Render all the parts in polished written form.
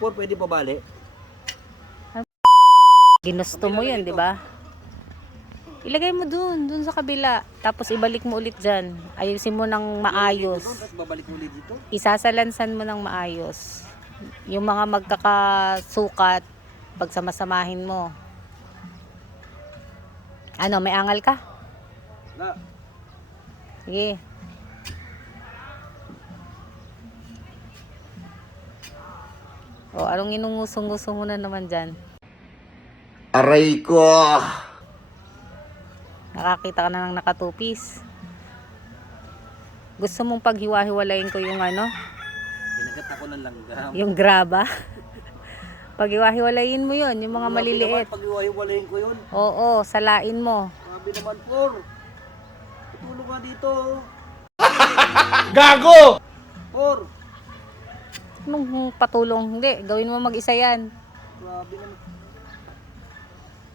Por, pwede pa bali? Ginusto mo yun, di ba? Ilagay mo dun sa kabila. Tapos ibalik mo ulit dyan. Ayusin mo ng maayos. Tapos babalik ulit dito. Isasalansan mo ng maayos. Yung mga magkakasukat, pagsamasamahin mo. Ano, may angal ka? Na, Sige. O, anong inungusong-ngusong mo na naman dyan? Aray ko! Nakakita ka na ng nakatupis. Gusto mong paghiwa-hiwalayin ko yung ano? pinagat ako ng langgam. Yung graba? Paghiwa-hiwalayin mo yun, yung mga maliliit. Pag iwahiwalayin ko yun. Oo, salain mo. Sabi naman, Por. Tutulong ka dito. Gago! Por. Anong patulong? Hindi, gawin mo mag-isa yan. Grabe naman.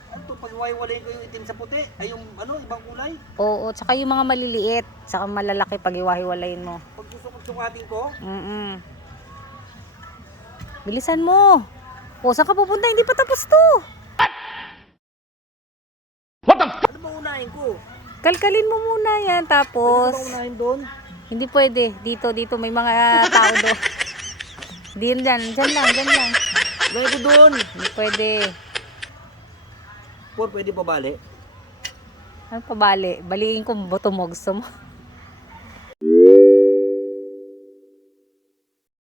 Ano to, pag iwahiwalayin ko yung itim sa puti? Ay yung ano, ibang kulay? Oo, tsaka yung mga maliliit, tsaka malalaki paghiwa-hiwalayin mo. Pag gusto kong sukatin ko, Bilisan mo. O, saan ka pupunta? Hindi pa tapos to. ano ba unahin ko? Kalkalin mo muna yan, Ano tapos... ba unahin doon? Hindi pwede. Dito may mga tao doon. Diyan lang. Gawin ko doon. Hindi pwede. Por, pwede pa bali? Ano pa bali? Baliin ko buto mo. Gusto mo?